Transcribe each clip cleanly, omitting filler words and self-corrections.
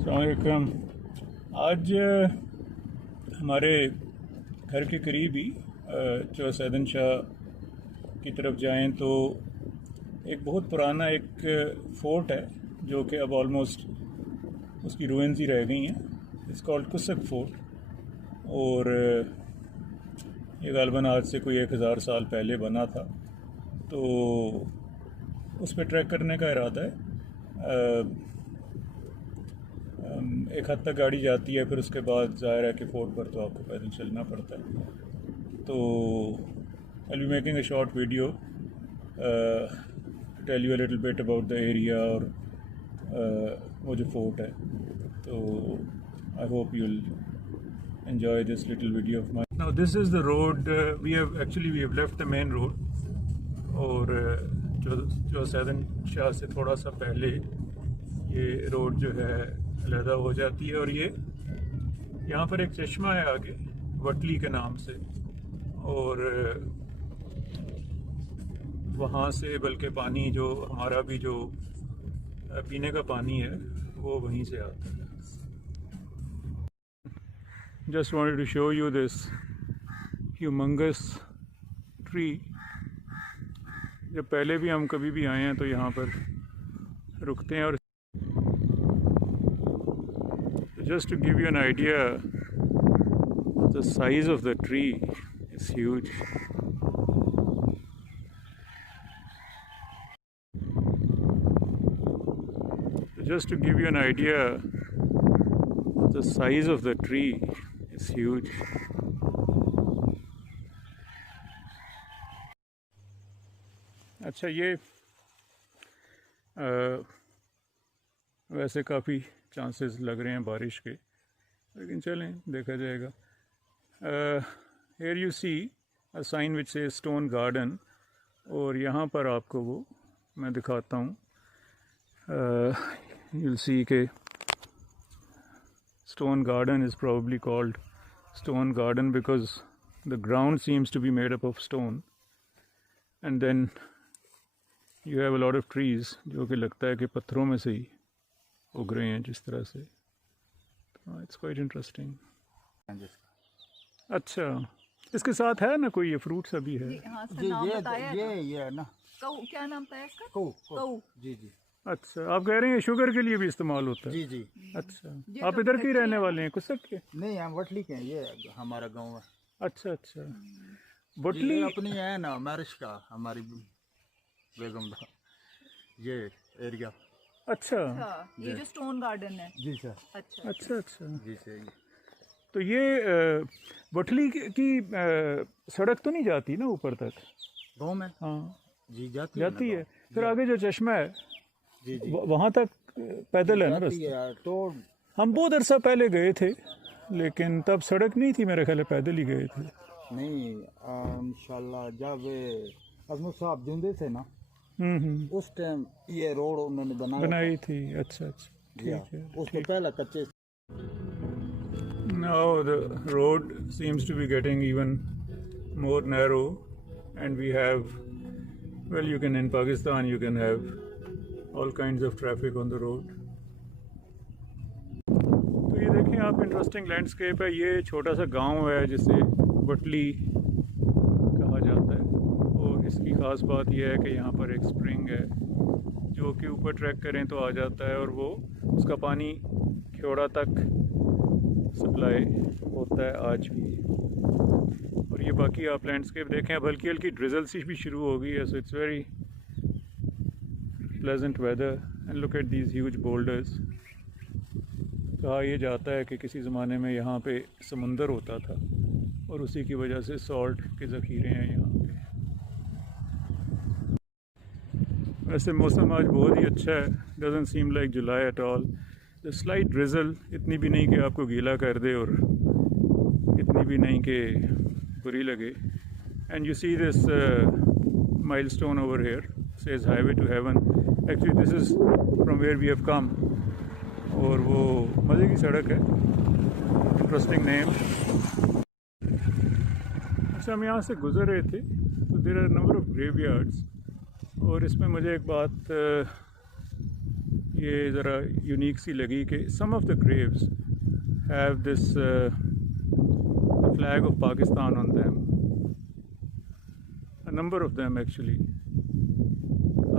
अस्सलामुअलैकुम। आज हमारे घर के करीब ही जो सैदन शाह की तरफ जाएं तो एक बहुत पुराना एक फ़ोर्ट है जो कि अब ऑलमोस्ट उसकी रुइंस ही रह गई हैं। इट्स कॉल्ड कुसक फोर्ट और ये गालबन आज से कोई 1000 साल पहले बना था। तो उस पर ट्रैक करने का इरादा है। एक हद तक गाड़ी जाती है, फिर उसके बाद ज़ाहिर है कि फोर्ट पर तो आपको पैदल चलना पड़ता है। तो I will be making a short video to tell you a little bit about the area और वो जो फोर्ट है। तो I hope you will enjoy this little video of mine. Now this is the road we have left the main road और जो सैदन शाह से थोड़ा सा पहले ये रोड जो है अलहदा हो जाती है और ये यहाँ पर एक चश्मा है आगे वटली के नाम से, और वहाँ से बल्कि पानी जो हमारा भी जो पीने का पानी है वो वहीं से आता है। Just wanted to show you this humongous tree. जब पहले भी हम कभी भी आए हैं तो यहाँ पर रुकते हैं। और just to give you an idea, the size of the tree is huge. Just to give you an idea, the size of the tree is huge. अच्छा, ये वैसे काफ़ी चांसेस लग रहे हैं बारिश के, लेकिन चलें देखा जाएगा। Here you see a sign which says Stone Garden, और यहाँ पर आपको वो मैं दिखाता हूँ। You'll see के Stone Garden is probably called Stone Garden because the ground seems to be made up of stone, and then you have a lot of trees जो कि लगता है कि पत्थरों में से ही उग रहे हैं जिस तरह से। It's quite interesting. अच्छा, इसके साथ है ना कोई ये फ्रूट्स अभी है? हाँ, ये है ना, क्या नाम था इसका? कऊ। जी। अच्छा, आप कह रहे हैं शुगर के लिए भी इस्तेमाल होता है? जी। अच्छा, आप इधर के ही रहने वाले हैं कुसक के? नहीं, हम वटली के हैं, ये हमारा गांव है। अच्छा, वटली अपनी है ना, मैरिज का हमारी बेगम का ये एरिया। अच्छा, ये जो स्टोन गार्डन है। जी सर। अच्छा जी सर। तो ये वटली की सड़क तो नहीं जाती ना ऊपर तक गाँव में? हाँ जी जाती है। फिर आगे जो चश्मा है जी वहाँ तक पैदल है ना रास्ता? तो हम बहुत अरसा पहले गए थे, लेकिन तब सड़क नहीं थी, मेरे ख्याल है पैदल ही गए थे। नहीं, इंशाल्लाह जब अजमत साहब जिंदे थे ना, उस टाइम ये रोड उन्होंने बनाई थी। अच्छा, ठीक है। उससे पहले कच्चे। Now the road seems to be getting even more narrow, and we have, well, you can in Pakistan you can have all kinds of traffic on the road. तो ये देखें आप, इंटरेस्टिंग लैंडस्केप है। ये छोटा सा गांव है जिसे वटली कहा जाता है, और इसकी ख़ास बात यह है कि यहाँ पर एक स्प्रिंग है जो कि ऊपर ट्रैक करें तो आ जाता है, और वो उसका पानी ख्योड़ा तक सप्लाई होता है आज भी। और ये बाकी आप लैंडस्केप देखें, अब हल्की हल्की ड्रिजल सी भी शुरू हो गई है। So it's very pleasant weather and look at these huge boulders. कहा यह जाता है कि किसी ज़माने में यहाँ पे समुंदर होता था और उसी की वजह से सॉल्ट के ज़ख़ीरे हैं यहाँ पे। वैसे मौसम आज बहुत ही अच्छा है, doesn't seem like July at all. The slight drizzle, इतनी भी नहीं कि आपको गीला कर दे और इतनी भी नहीं कि बुरी लगे। And you see this milestone over here says highway to heaven. Actually this is from where we have come, और वो मज़े की सड़क है, इंटरेस्टिंग नेम। अच्छा, हम यहाँ से गुज़र रहे थे तो there are number of graveyards, और इसमें मुझे एक बात ये ज़रा यूनिक सी लगी कि some of the graves have this flag of Pakistan on them, a number of them actually,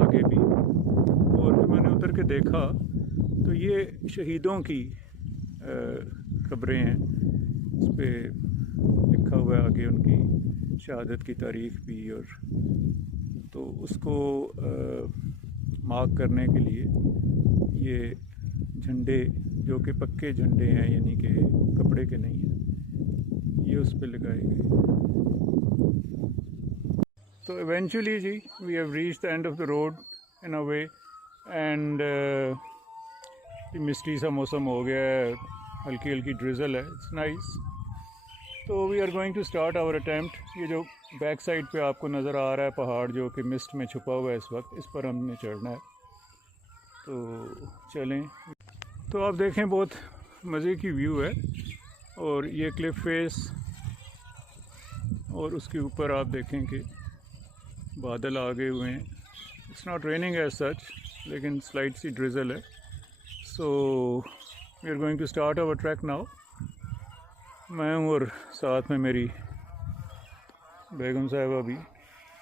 आगे भी। और फिर मैंने उतर के देखा तो ये शहीदों की खबरें हैं, इस पर लिखा हुआ है आगे उनकी शहादत की तारीख भी, और तो उसको मार्क करने के लिए ये झंडे जो कि पक्के झंडे हैं, यानी कि कपड़े के नहीं हैं, ये उस पर लगाए गए। तो इवेंचुअली जी we have reached the end of the road in a way, and misty सा मौसम हो गया है, हल्की हल्की ड्रिजल है, इट्स नाइस। तो we are going to start our attempt. ये जो बैक साइड पे आपको नज़र आ रहा है पहाड़ जो कि मिस्ट में छुपा हुआ है इस वक्त, इस पर हमने चढ़ना है, तो चलें। तो आप देखें बहुत मज़े की व्यू है, और ये क्लिफ फेस, और उसके ऊपर आप देखें कि बादल आ गए हुए हैं। It's not raining as such, लेकिन स्लाइट सी ड्रिजल है। So we are going to start our track now. मैं हूँ और साथ में मेरी बेगम साहिबा भी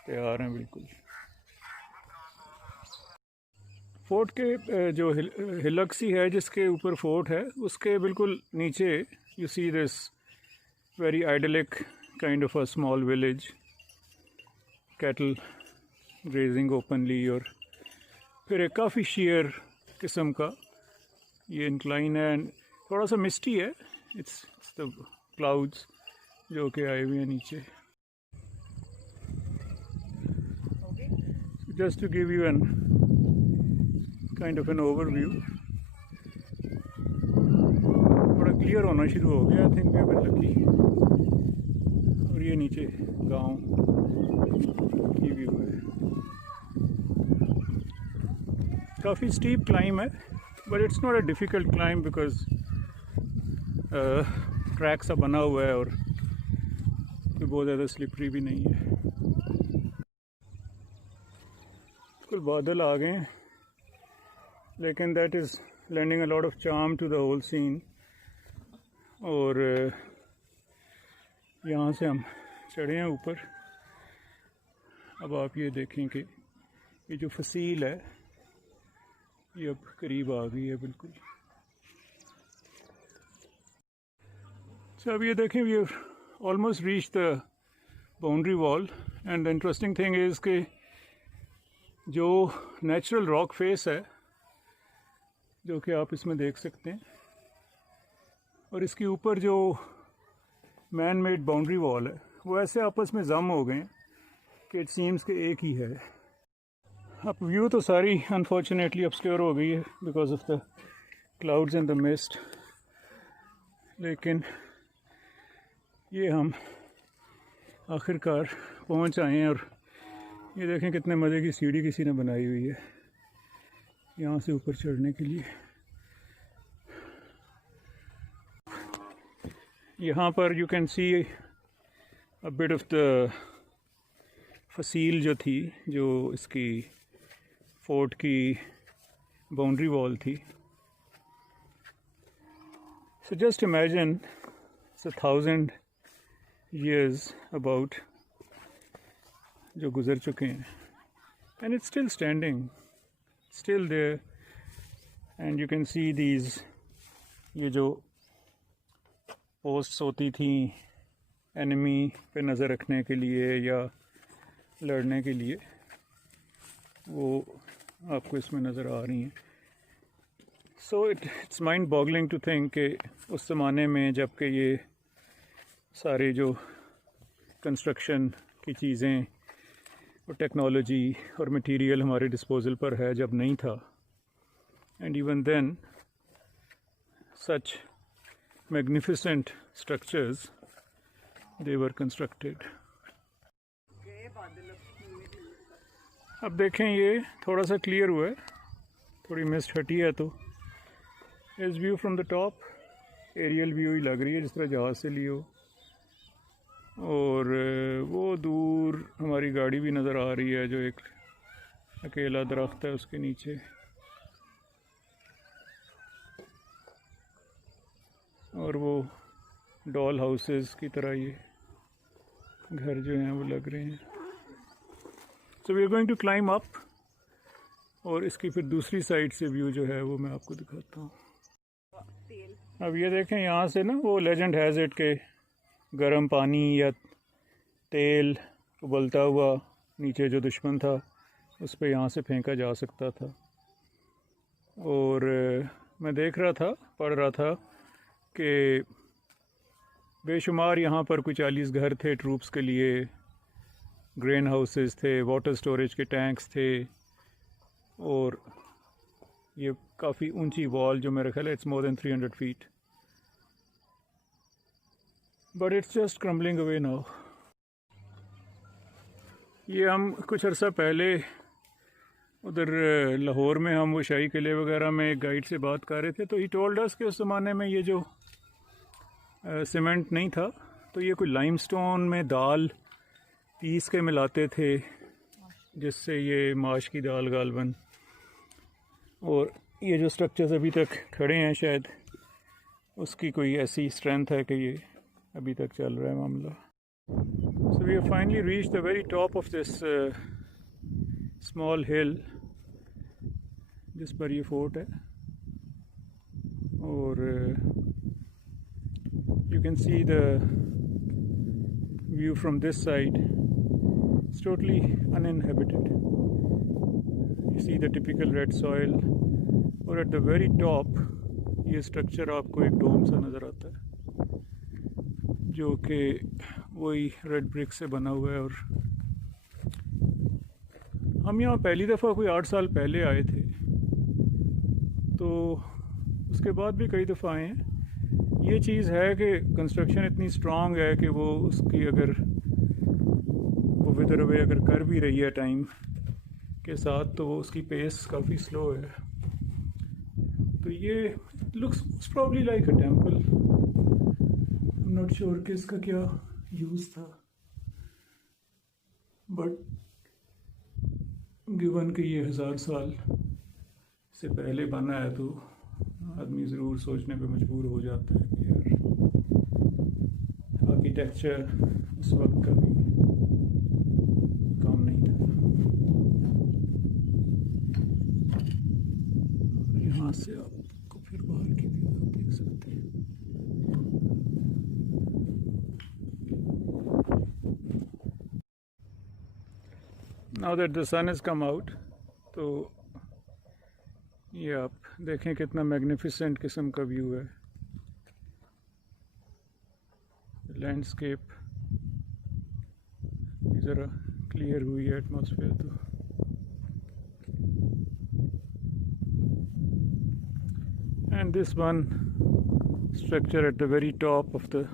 तैयार हैं बिल्कुल। फोर्ट के जो हिलक सी है जिसके ऊपर फोर्ट है, उसके बिल्कुल नीचे you see this very idyllic kind of a small village, cattle grazing openly, और फिर एक काफ़ी शेयर किस्म का ये इंक्लाइन है, एंड थोड़ा सा मिस्टी है, इट्स द क्लाउड्स जो कि आए हुए हैं नीचे। Just to give you an kind of an overview, थोड़ा क्लियर होना शुरू हो गया, I think we are lucky. और ये नीचे गांव की व्यू है, काफ़ी स्टीप क्लाइम है, but it's not a difficult climb because track सा बना हुआ है और कोई बहुत ज़्यादा स्लिपरी भी नहीं है। कुल बादल आ गए हैं, लेकिन that is lending a lot of charm to the whole scene। और यहाँ से हम चढ़े हैं ऊपर। अब आप ये देखें कि ये जो फसील है ये अब करीब आ गई है बिल्कुल। So अब ये देखें, we have almost reach the boundary wall, and the interesting thing is कि जो नेचुरल रॉक फेस है जो कि आप इसमें देख सकते हैं, और इसके ऊपर जो मैन मेड बाउंड्री वॉल है वो ऐसे आपस में जम हो गए हैं कि इट सीम्स कि एक ही है। अब व्यू तो सारी अनफॉर्चुनेटली ऑब्स्क्योर हो गई है because of the clouds and the mist, लेकिन ये हम आखिरकार पहुंच आए हैं। और ये देखें कितने मज़े की सीढ़ी किसी ने बनाई हुई है यहाँ से ऊपर चढ़ने के लिए। यहाँ पर you can see a bit of the फसील जो थी, जो इसकी फोर्ट की बाउंड्री वॉल थी। So just imagine it's 1000 years about जो गुज़र चुके हैं, and it's still standing, still there, and you can see these, ये जो पोस्ट्स होती थी एनिमी पे नज़र रखने के लिए या लड़ने के लिए, वो आपको इसमें नज़र आ रही हैं। So it's mind boggling to think कि उस ज़माने में जबकि ये सारे जो कंस्ट्रक्शन की चीज़ें और टेक्नोलॉजी और मटेरियल हमारे डिस्पोजल पर है, जब नहीं था, and even then such magnificent structures they were constructed. अब देखें ये थोड़ा सा क्लियर हुआ है, थोड़ी मिस्ट हटी है, तो इस view from the top aerial view ही लग रही है जिस तरह जहाज़ से लियो। और वो दूर हमारी गाड़ी भी नज़र आ रही है जो एक अकेला दरख्त है उसके नीचे। और वो डॉल हाउसेस की तरह ये घर जो हैं वो लग रहे हैं। So we are going to climb up, और इसकी फिर दूसरी साइड से व्यू जो है वो मैं आपको दिखाता हूँ। अब ये देखें, यहाँ से ना वो लेजेंड हैज़ इट के गर्म पानी या तेल उबलता हुआ नीचे जो दुश्मन था उस पर यहाँ से फेंका जा सकता था। और मैं देख रहा था, पढ़ रहा था कि बेशुमार यहाँ पर कुछ 40 घर थे ट्रूप्स के लिए, ग्रेन हाउसेस थे, वाटर स्टोरेज के टैंक्स थे, और ये काफ़ी ऊंची वॉल जो मेरा ख्याल है it's more than 300 feet, but it's just crumbling away now. ये हम कुछ अर्सा पहले उधर लाहौर में हम वो शाही किले वगैरह में एक गाइड से बात कर रहे थे, तो ही टोल्ड अस कि उस ज़माने में ये जो सीमेंट नहीं था, तो ये कोई लाइमस्टोन में दाल पीस के मिलाते थे जिससे ये माश की दाल गालबन। और ये जो स्ट्रक्चर्स अभी तक खड़े हैं शायद उसकी कोई ऐसी स्ट्रेंथ है कि ये अभी तक चल रहा है मामला। So we have finally reached the very top of this small hill जिस पर ये फोर्ट है, और you can see the view from this side. It's totally uninhabited. You see the typical red soil, और at the very top ये structure आपको एक डोम सा नज़र आता है जो कि वही रेड ब्रिक से बना हुआ है। और हम यहाँ पहली दफ़ा कोई 8 साल पहले आए थे, तो उसके बाद भी कई दफ़ा आए हैं। ये चीज़ है कि कंस्ट्रक्शन इतनी स्ट्रॉन्ग है कि वो उसकी अगर वो विदर अवे अगर कर भी रही है टाइम के साथ, तो वो उसकी पेस काफ़ी स्लो है। तो ये looks probably like a temple. I am not sure कि इसका क्या यूज़ था, बट गिवन कि ये 1000 साल से पहले बना है तो आदमी ज़रूर सोचने पे मजबूर हो जाता है कि यार आर्किटेक्चर उस वक्त का भी काम नहीं था। यहाँ से आपको फिर बाहर की व्यू आप देख सकते हैं। Now that the sun has come out, तो ये आप देखें कितना मैग्निफिसेंट किस्म का व्यू है। लैंडस्केप ज़रा क्लियर हुई है एटमॉस्फेयर तो। And this one structure at the very top of the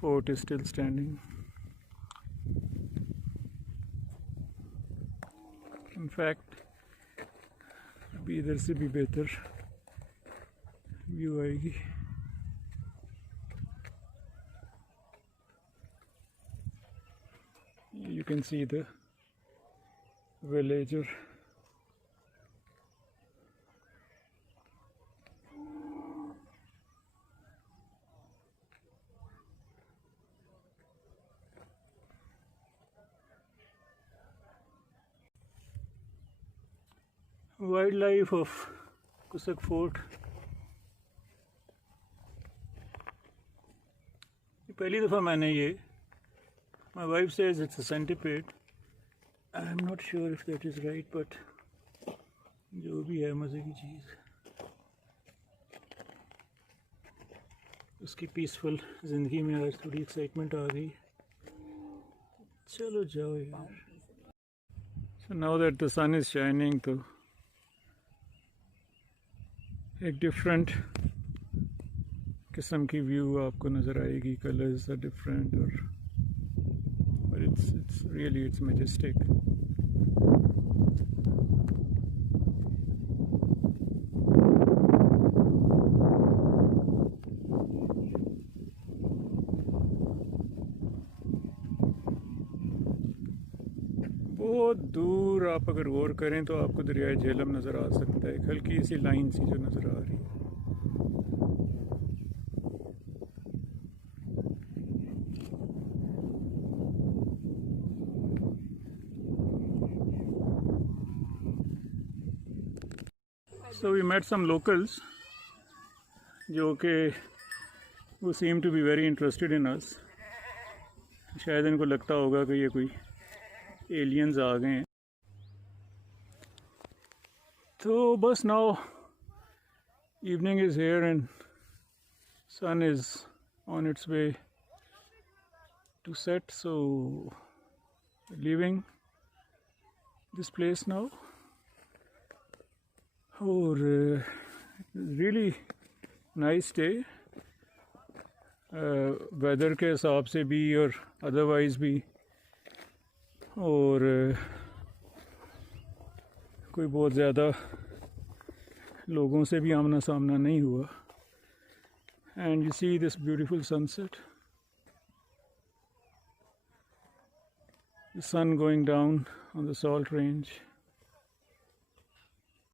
fort is still standing. In fact अभी इधर से भी बेहतर व्यू आएगी। You can see the villager. Wildlife of Kusak Fort. पहली दफ़ा मैंने ये, my wife says it's a centipede. I'm not sure if that is right, but जो भी है मज़े की चीज़, उसकी पीसफुल ज़िंदगी में आज थोड़ी एक्साइटमेंट आ गई। चलो जाओ यार। So now that the sun is shining, तो एक डिफरेंट किस्म की व्यू आपको नज़र आएगी। कलर्स आर डिफरेंट, और but it's really majestic. बहुत दूर आप अगर गौर करें तो आपको दरियाए झेलम नज़र आ सकता है, एक हल्की सी लाइन सी जो नज़र आ रही है। So we met some locals जो कि वो seem to be very interested in us. शायद इनको लगता होगा कि ये कोई aliens आ गए हैं. तो बस now evening is here and sun is on its way to set, so leaving this place now. और really nice day, weather के हिसाब से भी और otherwise भी, और कोई बहुत ज़्यादा लोगों से भी आमना सामना नहीं हुआ. And you see this beautiful sunset, the sun going down on the Salt Range.